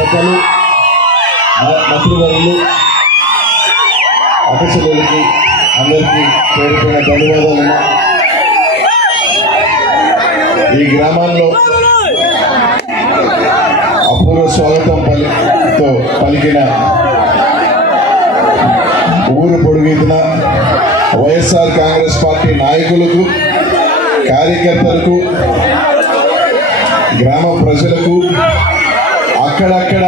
పెద్దలు మ- మంత్రివర్యులు అతిశులకి అందరికీ పేరుపైన ధన్యవాదాలు ఈ గ్రామాల్లో అపూర్వ స్వాగతం పలితో పలికిన ఊరు పొడిగిన వైఎస్ఆర్ కాంగ్రెస్ పార్టీ నాయకులకు కార్యకర్తలకు గ్రామ ప్రజలకు అక్కడక్కడ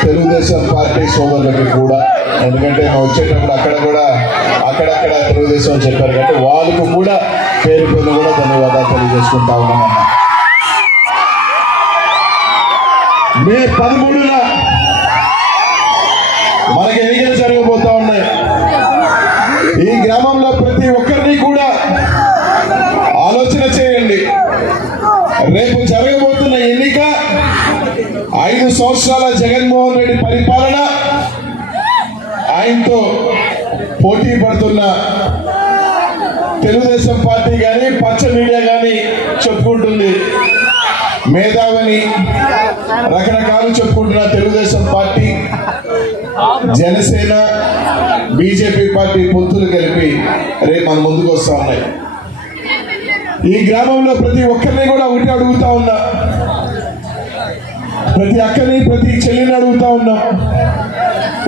తెలుగుదేశం పార్టీ సోదరులకి కూడా ఎందుకంటే మేము వచ్చేటప్పుడు అక్కడ కూడా అక్కడక్కడ తెలుగుదేశం అని చెప్పారు కాబట్టి వాళ్ళకు కూడా పేరు పేరు కూడా ధన్యవాదాలు తెలియజేసుకుంటా ఉన్నామన్న మే పదమూడు ఐదు సంవత్సరాల జగన్మోహన్ రెడ్డి పరిపాలన ఆయనతో పోటీ పడుతున్న తెలుగుదేశం పార్టీ కానీ పచ్చ మీడియా కానీ చెప్పుకుంటుంది. మేధావని రకరకాలు చెప్పుకుంటున్న Telugu Desam party Janasena BJP party పొత్తులు కలిపి రేపు మన ముందుకు వస్తా ఉన్నాయి. ఈ గ్రామంలో ప్రతి ఒక్కరిని కూడా ఒకటి అడుగుతా ఉన్నా. ప్రతి అక్కని ప్రతి చెల్లిని అడుగుతా ఉన్నాం.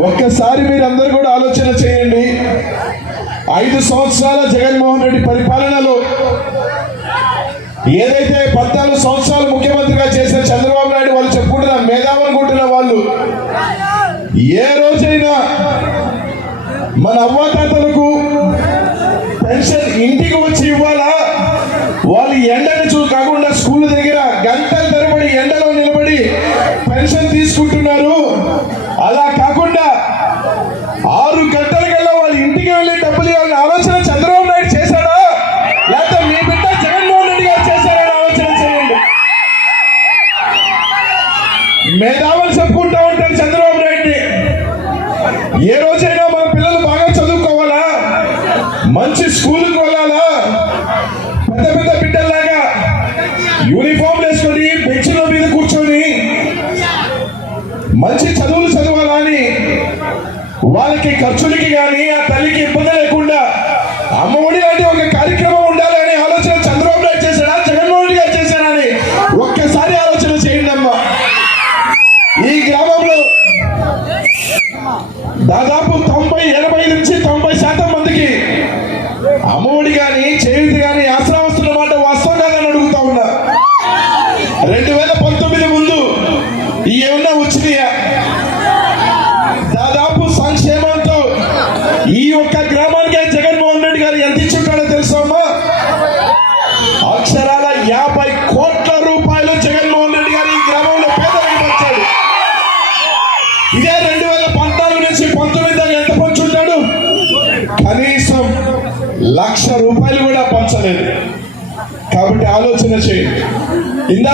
ఒక్కసారి మీరు అందరు కూడా ఆలోచన చేయండి. ఐదు సంవత్సరాల జగన్మోహన్ రెడ్డి పరిపాలనలో ఏదైతే పద్నాలుగు సంవత్సరాలు ముఖ్యమంత్రిగా చేసిన చంద్రబాబు నాయుడు వాళ్ళు చెప్పుకుంటున్న మేధావనుకుంటున్న వాళ్ళు ఏ రోజైనా మన అవ్వాతాతలు మేధావులు చెప్పుకుంటా ఉంటారు చంద్రబాబు నాయుడిని. ఏ రోజైనా మన పిల్లలు బాగా చదువుకోవాలా? మంచి స్కూల్కి వెళ్ళాలా? పెద్ద పెద్ద బిడ్డల్లాగా యూనిఫామ్ వేసుకొని బెంచ్ల మీద కూర్చొని మంచి చదువులు చదవాలా అని వాళ్ళకి ఖర్చులకి కానీ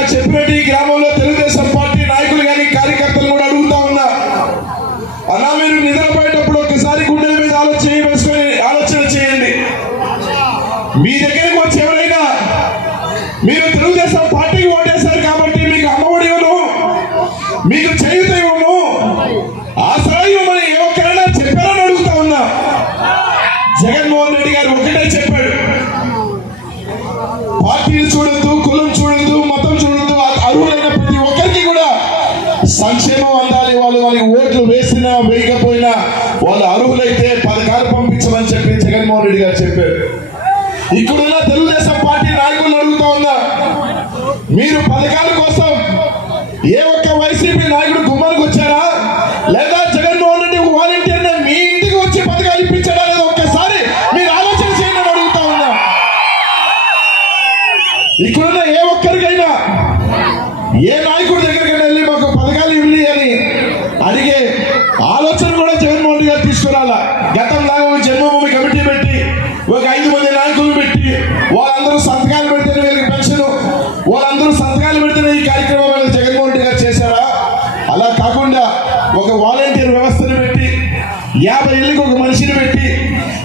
నాకు చెప్పినట్టు ఈ గ్రామంలో తెలుగుదేశం పార్టీ నాయకులు కానీ కార్యకర్తలు కూడా అడుగుతా ఉన్నా. అన్నా మీరు నిద్రపోయేటప్పుడు ఒక్కసారి గుండెల మీద ఆలోచన వేసుకొని ఆలోచన చేయండి. మీ దగ్గరకు వచ్చి ఎవరైనా మీరు తెలుగుదేశం పార్టీ మీరు పథకాల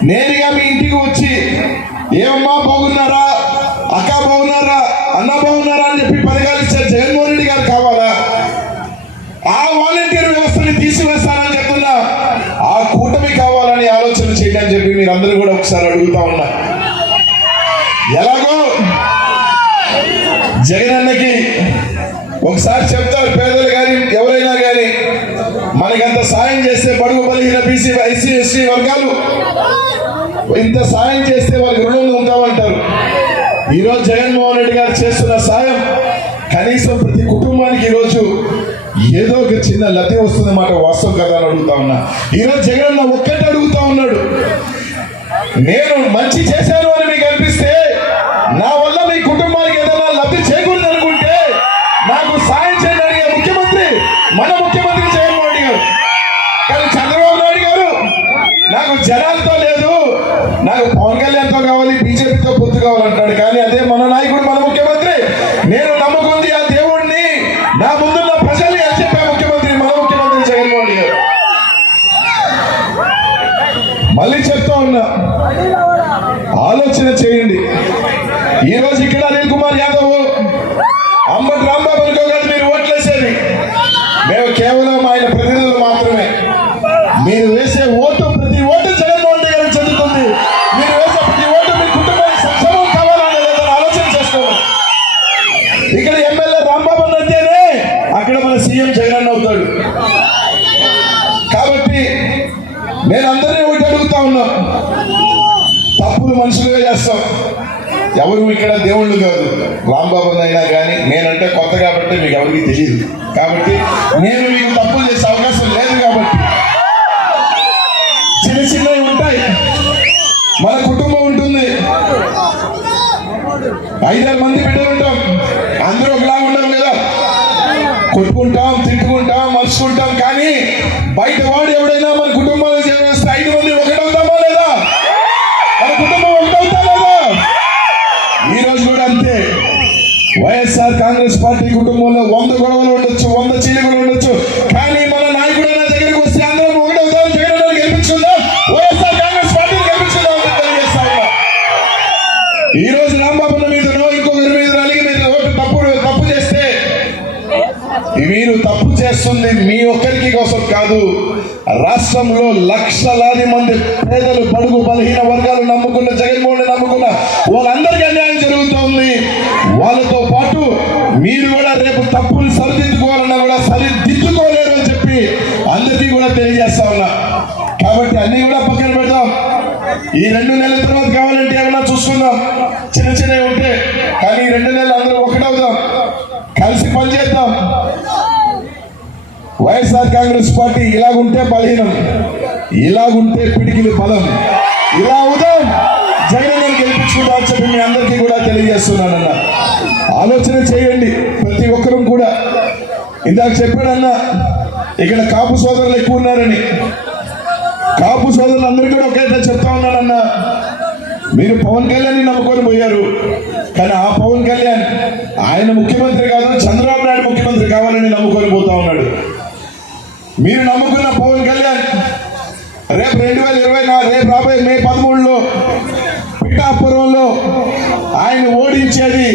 నేరుగా మీ ఇంటికి వచ్చి ఏమమ్మా బాగున్నారా? అక్క బాగున్నారా? అన్న బాగున్నారా? అని చెప్పి పథకాలు ఇచ్చే జగన్మోహన్ రెడ్డి గారు కావాలా? ఆ వాలంటీర్ వ్యవస్థని తీసివేస్తానని చెప్తున్నా. ఆ కూటమి కావాలని ఆలోచన చేయడం చెప్పి చెప్పి మీరందరూ కూడా ఒకసారి అడుగుతా ఉన్నా. ఏదో ఒక చిన్న లబ్ధి వస్తుంది మాట వాస్తవం కదా అని అడుగుతా ఉన్నా. ఈరోజు జగన్ ఒక్కటి అడుగుతా ఉన్నాడు. నేను మంచి చేశాను అని మీకు అనిపిస్తే నా వల్ల మీ కుటుంబానికి ఏదైనా లబ్ధి చేకూడదు అనుకుంటే నాకు సాయం చేయండి ముఖ్యమంత్రి మన ముఖ్యమంత్రి జగన్మోహన్ రెడ్డి గారు. కానీ చంద్రబాబు నాయుడు గారు నాకు జనాలతో లేదు నాకు పవన్ కళ్యాణ్తో కావాలి బీజేపీతో పొత్తు కావాలంటాడు. చేయండి. ఈ రోజు ఇక్కడ ఎవరు ఇక్కడ దేవుళ్ళు కాదు. రాంబాబు అయినా కానీ నేనంటే కొత్త కాబట్టి మీకు ఎవరికి తెలియదు కాబట్టి నేను మీకు తప్పులు చేసే అవకాశం లేదు కాబట్టి చిన్న చిన్నవి ఉంటాయి. మన కుటుంబం ఉంటుంది. ఐదారు మంది బిడ్డలు ఉంటాం. అందరూ ఒకలా ఉంటాం కదా. కొట్టుకుంటాం తిట్టుకుంటాం మలుచుకుంటాం కానీ బయట మీరు తప్పు చేస్తుంది మీ ఒక్కరికి కోసం కాదు. రాష్ట్రంలో లక్షలాది మంది పేదలు పడుగు బలహీన వర్గాలు నమ్ముకున్న జగన్మోహన్ నమ్ముకున్న వాళ్ళందరికీ అన్యాయం జరుగుతోంది. వాళ్ళతో పాటు మీరు కూడా రేపు తప్పులు సరిదిద్దుకోవాలన్నా కూడా సరిదిద్దుకోలేరు అని చెప్పి అందరికీ కూడా తెలియజేస్తా ఉన్నా. కాబట్టి అన్ని కూడా పక్కన పెడదాం. ఈ రెండు నెలల తర్వాత కావాలంటే ఏమన్నా చూసుకుందాం చిన్న చిన్నవి ఉంటే కానీ ఈ రెండు నెలలు అందరూ ఒకటవుదాం కలిసి పనిచేద్దాం వైఎస్ఆర్ కాంగ్రెస్ పార్టీ ఇలాగుంటే బలహీనం ఇలాగుంటే పిడికిలి బలం. ఇలా ఉదయం జగన్ గెలిపించుకుంటా చెప్పి మీ అందరికీ కూడా తెలియజేస్తున్నానన్న. ఆలోచన చేయండి ప్రతి ఒక్కరూ కూడా. ఇందాక చెప్పాడన్నా ఇక్కడ కాపు సోదరులు ఎక్కువ ఉన్నారని కాపు సోదరులు అందరికీ కూడా ఒకే చెప్తా ఉన్నానన్నా. మీరు పవన్ కళ్యాణ్ నమ్ముకొని పోయారు. కానీ ఆ పవన్ కళ్యాణ్ ఆయన ముఖ్యమంత్రి కాదు చంద్రబాబు నాయుడు ముఖ్యమంత్రి కావాలని నమ్ముకొని పోతా ఉన్నాడు. మీరు నమ్ముకున్న పవన్ కళ్యాణ్ రేపు రెండు వేల ఇరవై నాలుగు రేపు రాబోయే మే పదమూడులో పిఠాపురంలో ఆయన ఓడించేది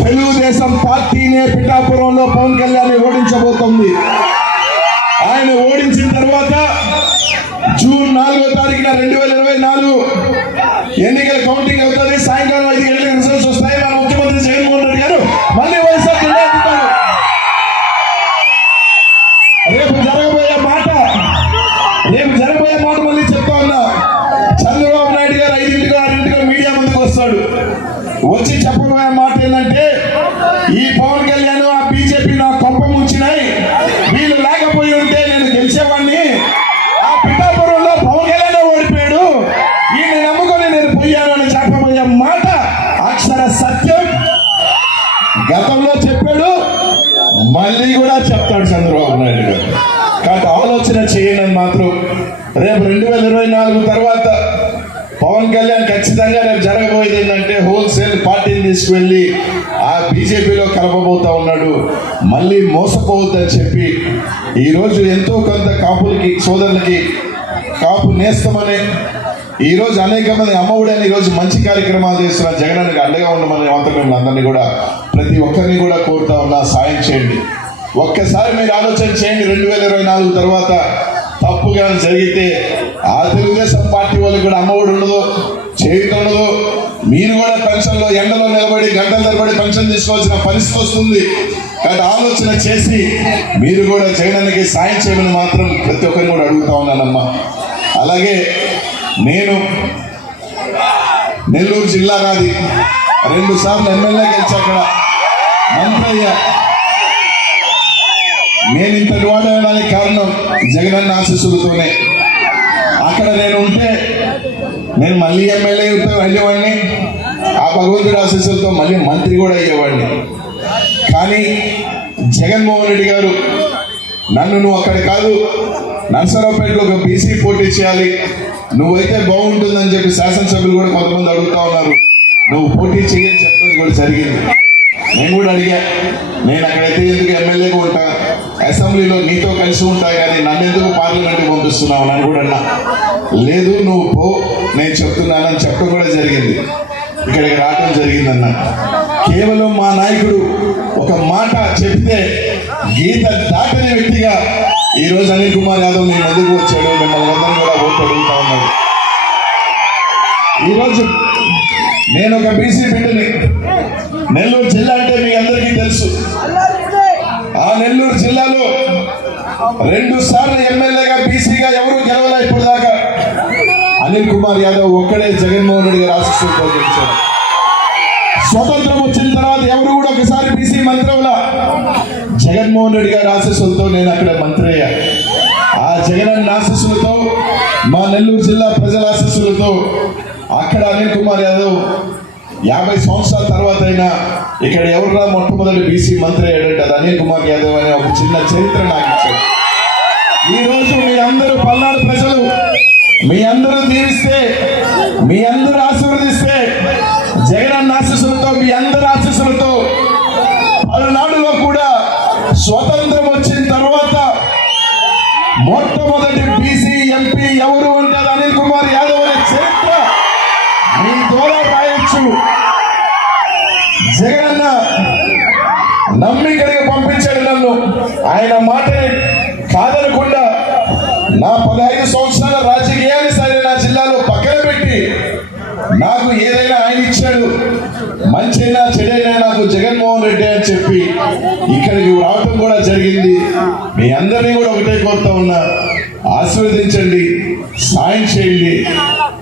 తెలుగుదేశం పార్టీనే పిఠాపురంలో పవన్ కళ్యాణ్ మాట అక్షర సత్యం గతంలో చెప్పాడు మళ్ళీ కూడా చెప్తాడు చంద్రబాబు నాయుడు గారు. కాబట్టి ఆలోచన చేయండి మాత్రం రేపు రెండు వేల ఇరవై నాలుగు తర్వాత పవన్ కళ్యాణ్ ఖచ్చితంగా రేపు జరగబోయేది ఏంటంటే హోల్సేల్ పార్టీని తీసుకువెళ్ళి ఆ బీజేపీలో కలపబోతా ఉన్నాడు. మళ్ళీ మోసపోవద్దని చెప్పి ఈరోజు ఎంతో కొంత కాపులకి సోదరులకి కాపు నేస్తామనే ఈ రోజు అనేక మంది అమ్మఒడి అని ఈ రోజు మంచి కార్యక్రమాలు చేస్తున్న జగనానికి అండగా ఉండమని మాత్రం మిమ్మల్ని అందరినీ కూడా ప్రతి ఒక్కరిని కూడా కోరుతా ఉన్నా సాయం చేయండి. ఒక్కసారి మీరు ఆలోచన చేయండి రెండు వేల ఇరవై నాలుగు తర్వాత తప్పుగా జరిగితే ఆ తెలుగుదేశం పార్టీ వాళ్ళకి కూడా అమ్మఒడి ఉండదు చేయటం ఉండదు. మీరు కూడా పెన్షన్లో ఎండలో నిలబడి గంటల తరబడి పెన్షన్ తీసుకోవాల్సిన పరిస్థితి వస్తుంది. కాబట్టి ఆలోచన చేసి మీరు కూడా జగనానికి సాయం చేయమని మాత్రం ప్రతి ఒక్కరిని కూడా అడుగుతా ఉన్నానమ్మా. అలాగే నేను నెల్లూరు జిల్లా నాది. రెండు సార్లు ఎమ్మెల్యే గెలిచా అక్కడ. మంత్రయ్య. నేను ఇంతటి వాడు అవడానికి కారణం జగనన్న ఆశీస్సులతోనే. అక్కడ నేను ఉంటే నేను మళ్ళీ ఎమ్మెల్యే అయ్యేవాడిని ఆ భగవంతుడి ఆశీస్సులతో మళ్ళీ మంత్రి కూడా అయ్యేవాడిని. కానీ జగన్మోహన్ రెడ్డి గారు నన్ను నువ్వు అక్కడ కాదు నర్సరావుపేటలో ఒక బీసీ పోటీ చేయాలి. నువ్వైతే బాగుంటుందని చెప్పి శాసనసభ్యులు కూడా కొంతమంది అడుగుతా ఉన్నారు. నువ్వు పోటీ చేయని చెప్పడం కూడా జరిగింది. నేను కూడా అడిగా. నేను అక్కడైతే ఎందుకు ఎమ్మెల్యేగా ఉంటా? అసెంబ్లీలో నీతో కలిసి ఉంటా కానీ నన్ను ఎందుకు పార్లమెంట్కి పంపిస్తున్నావు నన్ను కూడా అన్నా. లేదు నువ్వు పో. నేను చెప్తున్నానని చెప్పడం కూడా జరిగింది. ఇక్కడికి రావడం జరిగిందన్న. కేవలం మా నాయకుడు ఒక మాట చెప్తే గీత దాటిన వ్యక్తిగా ఈ రోజు అనిల్ కుమార్ యాదవ్ మీ ముందుకు వచ్చాడు. మిమ్మల్ని అందరం అడుగుతా ఉన్నాడు ఈరోజు నేను ఒక బీసీ బిడ్డని. నెల్లూరు జిల్లా అంటే మీ అందరికీ తెలుసు. ఆ నెల్లూరు జిల్లాలో రెండు సార్లు ఎమ్మెల్యేగా బీసీగా ఎవరు గెలవలే ఇప్పుడు దాకా అనిల్ కుమార్ యాదవ్ ఒక్కడే జగన్మోహన్ రెడ్డి గారు ఆశిస్తులతో గెలిచారు స్వతంత్రం వచ్చిన తర్వాత ఎవరు కూడా ఒకసారి బీసీ మంత్రి జగన్మోహన్ రెడ్డి గారి ఆశీస్సులతో నేను అక్కడ మంత్రి అయ్యా ఆ జగన్ ఆశీస్సులతో మా నెల్లూరు జిల్లా ప్రజల ఆశీస్సులతో అక్కడ అనిల్ కుమార్ యాదవ్ యాభై సంవత్సరాల తర్వాత అయినా ఇక్కడ ఎవరురా మొట్టమొదటి బీసీ మంత్రి అయ్యాడంటే అది అనిల్ కుమార్ యాదవ్ అనే ఒక చిన్న చరిత్ర నాకు ఇచ్చాడు. ఈరోజు మీ అందరూ పల్నాడు ప్రజలు మీ అందరూ దీవిస్తే మీ అందరూ ఆశీర్వదిస్తే జగనన్న ఆశీస్సులతో మీ అందరూ మొట్టమొదటి బీసీ ఎంపీ ఎవరు అంటే అనిల్ కుమార్ యాదవ్ అనే చరిత్ర మీ ద్వారా రాయొచ్చు. జగన్ నమ్మి ఇక్కడికి పంపించాడు నన్ను. ఆయన మాటని కాదనకుండా నా పదహైదు సంవత్సరాల రాజకీయాన్ని సరే నా జిల్లాలో పక్కన పెట్టి నాకు ఏదైనా ఆయన ఇచ్చాడు మంచైనా చెడైనా నాకు జగన్మోహన్ రెడ్డి అని చెప్పి ఇక్కడికి రావటం కూడా జరిగింది. మీ అందరినీ కూడా ఒకటే కోరుతా ఉన్నా. ఆశీర్వదించండి సాయం చేయండి.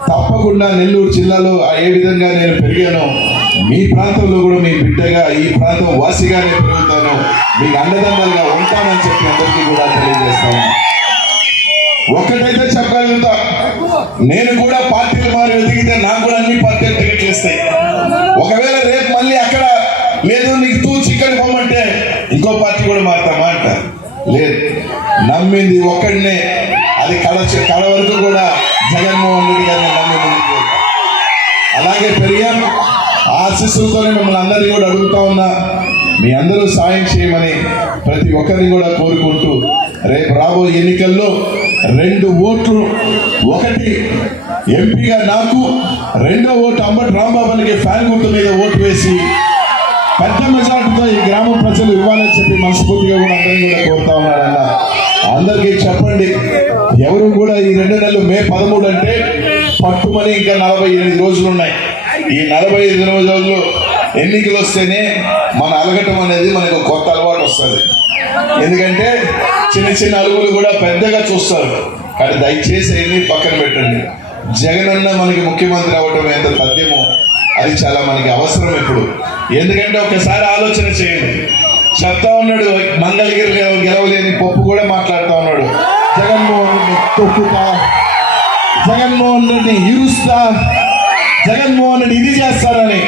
తప్పకుండా నెల్లూరు జిల్లాలో ఏ విధంగా నేను పెరిగానో మీ ప్రాంతంలో కూడా మీ బిడ్డగా ఈ ప్రాంతం వాసిగానే పెరుగుతాను. మీకు అండదండలుగా ఉంటానని చెప్పి అందరికీ కూడా తెలియజేస్తాను ఒక్కటైతే చెప్పగలుగుతా నేను కూడా పార్టీలు మారి వెతికితే నాకు కూడా అన్ని పార్టీలు టికెట్లు ఇస్తాయి ఒకవేళ రేపు మళ్ళీ అక్కడ లేదు నీకు తూచి ఇక్కడ పోమంటే ఇంకో పార్టీ కూడా మారుతామా అంట. నమ్మింది ఒక్కడినే. అది కళ కళ వరకు కూడా జగన్మోహన్ రెడ్డి గారిని నమ్మింది అలాగే పెరిగాం. ఆశీస్సులతోనే మిమ్మల్ని అందరినీ కూడా అడుగుతా ఉన్నా. మీ అందరూ సాయం చేయమని ప్రతి ఒక్కరిని కూడా కోరుకుంటూ రేపు రాబోయే ఎన్నికల్లో రెండు ఓట్లు ఒకటి ఎంపీగా నాకు రెండో ఓటు అంబటి రాంబాబానికి ఫ్యాన్ గుర్తు మీద ఓటు వేసి పెద్ద మెజార్టీతో ఈ గ్రామ ప్రజలు ఇవ్వాలని చెప్పి మనస్ఫూర్తిగా కూడా అందరినీ కూడా కోరుతా ఉన్నారన్న అందరికీ చెప్పండి. ఎవరు కూడా ఈ రెండు నెలలు మే పదమూడు అంటే పట్టుమని ఇంకా నలభై ఎనిమిది రోజులు ఉన్నాయి. ఈ నలభై ఐదు రోజుల్లో ఎన్నికలు వస్తేనే మన అలగటం అనేది మనకు కొత్త అలవాటు వస్తుంది. ఎందుకంటే చిన్న చిన్న అలుగులు కూడా పెద్దగా చూస్తారు. కానీ దయచేసి అన్ని పక్కన పెట్టండి. జగనన్న మనకి ముఖ్యమంత్రి అవ్వటం ఎంత తథ్యమో అది చాలా మనకి అవసరం ఇప్పుడు ఎందుకంటే ఒకసారి ఆలోచన చేయండి. చెప్తా ఉన్నాడు. మంగళగిరి గెలవలేని పప్పు కూడా మాట్లాడుతా ఉన్నాడు. జగన్మోహన్ తొక్కుతా. జగన్మోహన్ రెడ్డి ఇరుస్తా. జగన్మోహన్ రెడ్డి ఇది చేస్తారని.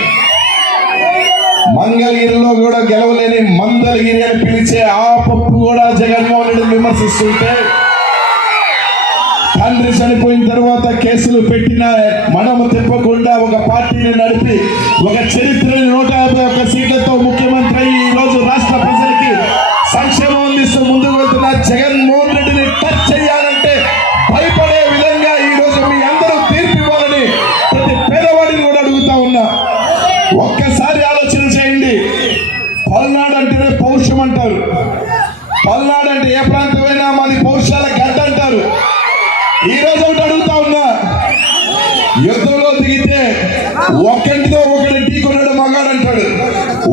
మంగళగిరిలో కూడా గెలవలేని మందలగిరి అని పిలిచే ఆ పప్పు కూడా జగన్మోహన్ రెడ్డిని విమర్శిస్తుంటే తండ్రి చనిపోయిన తర్వాత కేసులు పెట్టిన మనము తిప్పకుండా ఒక పార్టీని నడిపి ఒక చరిత్ర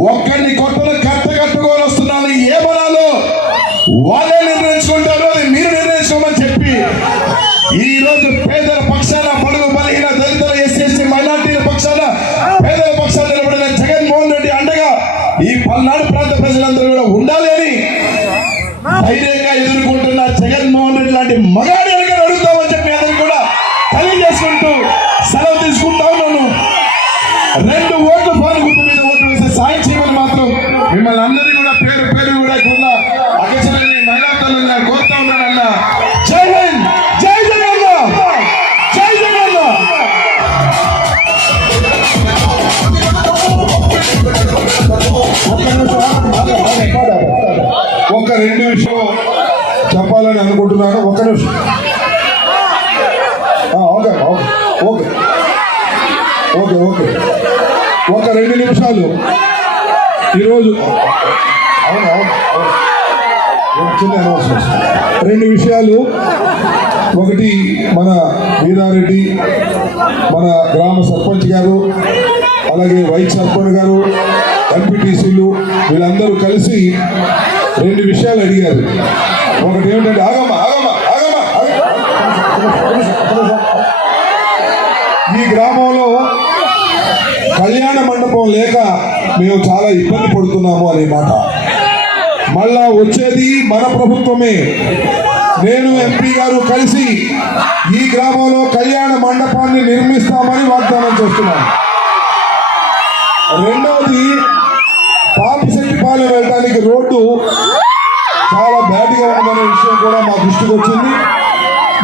ఒక్కరిని కొట్టను అని అనుకుంటున్నాను. ఒక నిమిషం. Okay okay okay. Okay okay. ఒక రెండు నిమిషాలు. ఈరోజు అవును అవును చిన్న అనౌన్స్మెంట్ రెండు విషయాలు. ఒకటి మన వీరారెడ్డి మన గ్రామ సర్పంచ్ గారు అలాగే వైస్ సర్పంచ్ గారు ఎంపీటీసీలు వీళ్ళందరూ కలిసి రెండు విషయాలు అడిగారు. ఒకటి ఏమిటంటే ఆగమ్మ ఆగమ్మ ఈ గ్రామంలో కళ్యాణ మండపం లేక మేము చాలా ఇబ్బంది పడుతున్నాము అనే మాట. మళ్ళా వచ్చేది మన ప్రభుత్వమే. నేను ఎంపీ గారు కలిసి ఈ గ్రామంలో కళ్యాణ మండపాన్ని నిర్మిస్తామని వాగ్దానం చేస్తున్నాను రెండవది పాపిశెట్టిపాలెం వెళ్ళడానికి రోడ్డు చాలా ఉందనే విషయం కూడా మా దృష్టికి వచ్చింది.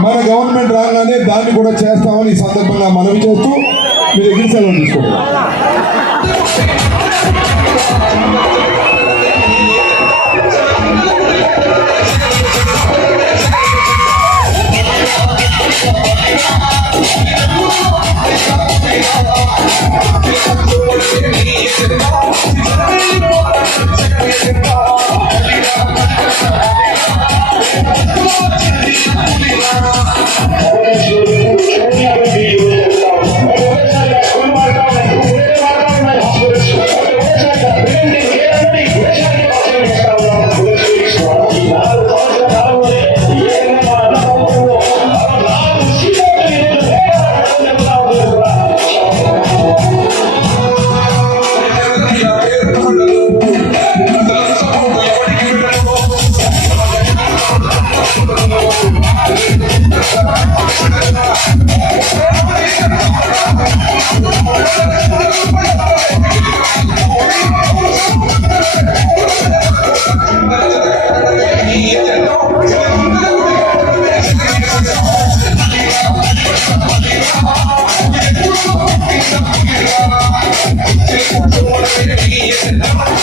మన గవర్నమెంట్ రాగానే దాన్ని కూడా చేస్తామని ఈ సందర్భంగా మనవి చేస్తూ మీ దగ్గర సెలవు తీసుకుంటాం Oh,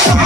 Come on.